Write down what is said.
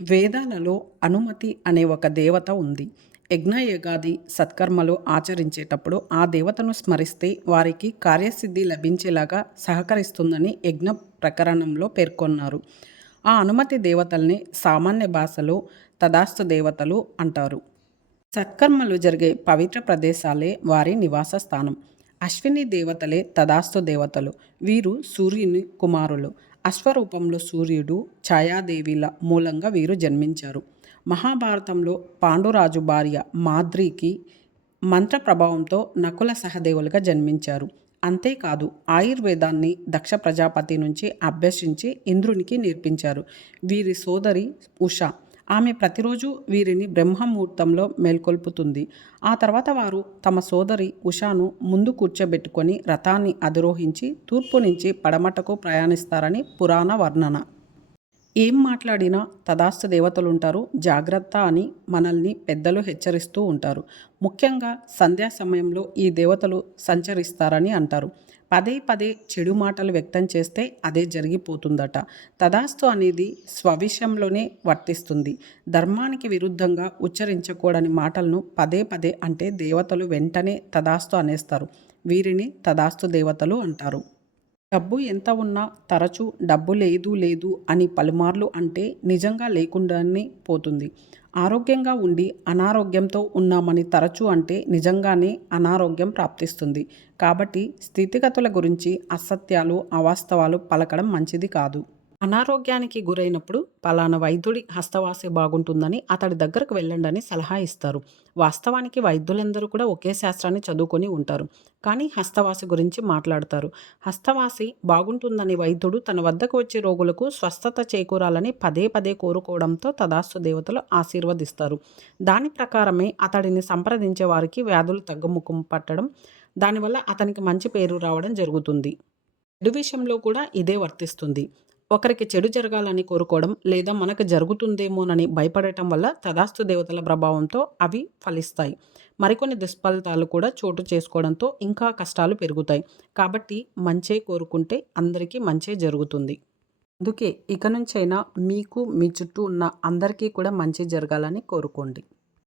వేదాలలో అనుమతి అనే ఒక దేవత ఉంది. యజ్ఞయగాది సత్కర్మలు ఆచరించేటప్పుడు ఆ దేవతను స్మరిస్తే వారికి కార్యసిద్ధి లభించేలాగా సహకరిస్తుందని యజ్ఞ ప్రకరణంలో పేర్కొన్నారు. ఆ అనుమతి దేవతల్ని సామాన్య భాషలో తదాస్తు దేవతలు అంటారు. సత్కర్మలు జరిగే పవిత్ర ప్రదేశాలే వారి నివాస స్థానం. అశ్విని దేవతలే తదాస్తు దేవతలు. వీరు సూర్యుని కుమారులు. అశ్వరూపంలో సూర్యుడు ఛాయాదేవిల మూలంగా వీరు జన్మించారు. మహాభారతంలో పాండురాజు భార్య మాద్రికి మంత్ర ప్రభావంతో నకుల సహదేవులుగా జన్మించారు. అంతేకాదు ఆయుర్వేదాన్ని దక్ష ప్రజాపతి నుంచి అభ్యసించి ఇంద్రునికి నేర్పించారు. వీరి సోదరి ఉష ఆమె ప్రతిరోజు వీరిని బ్రహ్మముహూర్తంలో మేల్కొల్పుతుంది. ఆ తర్వాత వారు తమ సోదరి ఉషాను ముందు కూర్చోబెట్టుకొని రథాన్ని అధిరోహించి తూర్పు నుంచి పడమటకు ప్రయాణిస్తారని పురాణ వర్ణన. ఏం మాట్లాడినా తదాస్తు దేవతలు ఉంటారు జాగ్రత్త అని మనల్ని పెద్దలు హెచ్చరిస్తూ ఉంటారు. ముఖ్యంగా సంధ్యా సమయంలో ఈ దేవతలు సంచరిస్తారని అంటారు. పదే పదే చెడు మాటలు వ్యక్తం చేస్తే అదే జరిగిపోతుందట. తదాస్తు అనేది స్వవిషయంలోనే వర్తిస్తుంది. ధర్మానికి విరుద్ధంగా ఉచ్చరించకూడని మాటలను పదే పదే అంటే దేవతలు వెంటనే తదాస్తు అనేస్తారు. వీరిని తదాస్తు దేవతలు అంటారు. డబ్బు ఎంత ఉన్నా తరచూ డబ్బు లేదు లేదు అని పలుమార్లు అంటే నిజంగా లేకుండానే పోతుంది. ఆరోగ్యంగా ఉండి అనారోగ్యంతో ఉన్నామని తరచూ అంటే నిజంగానే అనారోగ్యం ప్రాప్తిస్తుంది. కాబట్టి స్థితిగతుల గురించి అసత్యాలు అవాస్తవాలు పలకడం మంచిది కాదు. అనారోగ్యానికి గురైనప్పుడు పలానా వైద్యుడి హస్తవాసి బాగుంటుందని అతడి దగ్గరకు వెళ్ళండి అని సలహా ఇస్తారు. వాస్తవానికి వైద్యులందరూ కూడా ఒకే శాస్త్రాన్ని చదువుకొని ఉంటారు. కానీ హస్తవాసి గురించి మాట్లాడతారు. హస్తవాసి బాగుంటుందని వైద్యుడు తన వద్దకు వచ్చే రోగులకు స్వస్థత చేకూరాలని పదే పదే కోరుకోవడంతో తదాస్తు దేవతలు ఆశీర్వదిస్తారు. దాని ప్రకారమే అతడిని సంప్రదించే వారికి వ్యాధులు తగ్గుముఖం పట్టడం దానివల్ల అతనికి మంచి పేరు రావడం జరుగుతుంది. చెడు విషయంలో కూడా ఇదే వర్తిస్తుంది. ఒకరికి చెడు జరగాలని కోరుకోవడం లేదా మనకు జరుగుతుందేమోనని భయపడటం వల్ల తదాస్తు దేవతల ప్రభావంతో అవి ఫలిస్తాయి. మరికొన్ని దుష్ఫలితాలు కూడా చోటు చేసుకోవడంతో ఇంకా కష్టాలు పెరుగుతాయి. కాబట్టి మంచే కోరుకుంటే అందరికీ మంచే జరుగుతుంది. అందుకే ఇక నుంచైనా మీకు మీ చుట్టూ ఉన్న అందరికీ కూడా మంచి జరగాలని కోరుకోండి.